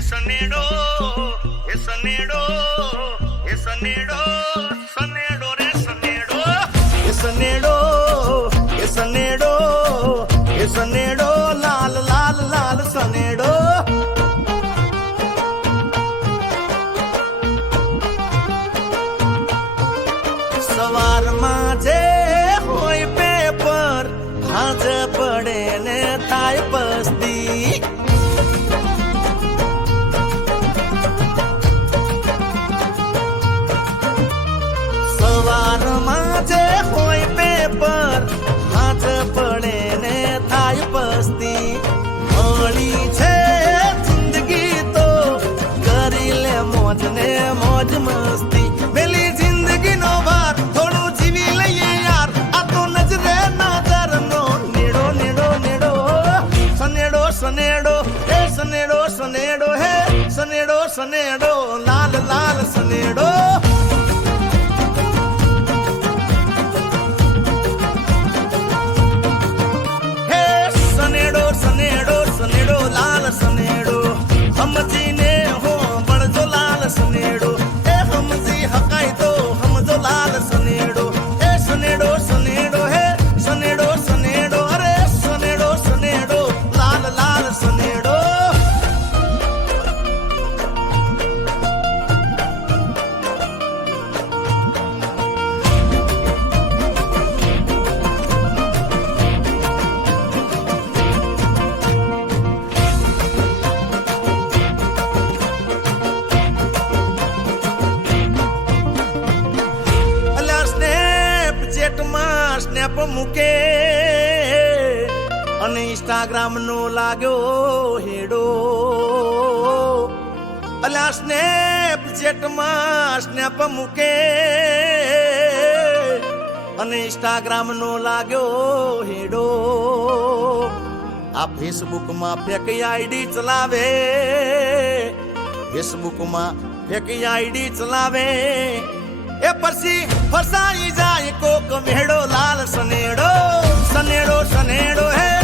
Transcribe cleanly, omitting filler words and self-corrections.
સનેડો એ સનેડો એ સનેડો સનેડો રે સનેડો એ સનેડો એ સનેડો એ સનેડો લાલ લાલ લાલ સનેડો સવારમાં જે હોય પેપર હાજ પડે ને થાય પસ્તી સવારમાં જે હોય પેપર હાજ પડે ને થાય પસ્તી મળી છે જિંદગી તો કરી લે મોજ ને મોજ મસ્તી પેલી જિંદગી નો ભાર થોડું જીવી લઈએ યાર આ તો નજરે નજર નો નેડો નેડો નેડો સનેડો સનેડો હે સનેડો સનેડો હે સનેડો સનેડો લાલ લાલ સનેડો હે સનેડો સનેડો સનેડો લાલ સનેડો સમજીને હો બળજો લાલ સનેડો એ સમજી હકાય તો સમજો લાલ સનેડો એ સનેડો સનેડો હે સનેડો સનેડો અરે સનેડો સનેડો લાલ લાલ સનેડો સ્નેપ મૂકે અને ઇન્સ્ટાગ્રામ નો લાગ્યો હેડો અલ્યા સ્નેપ ચેટમાં સ્નેપ મૂકે અને ઇન્સ્ટાગ્રામ નો લાગ્યો હેડો આ ફેસબુક માં ફેક આઈડી ચલાવે ફેસબુક માં ફેક આઈડી ચલાવે એ પછી ફસાઈ જાય કોક મેળો લાલ સનેડો સનેડો સનેડો હે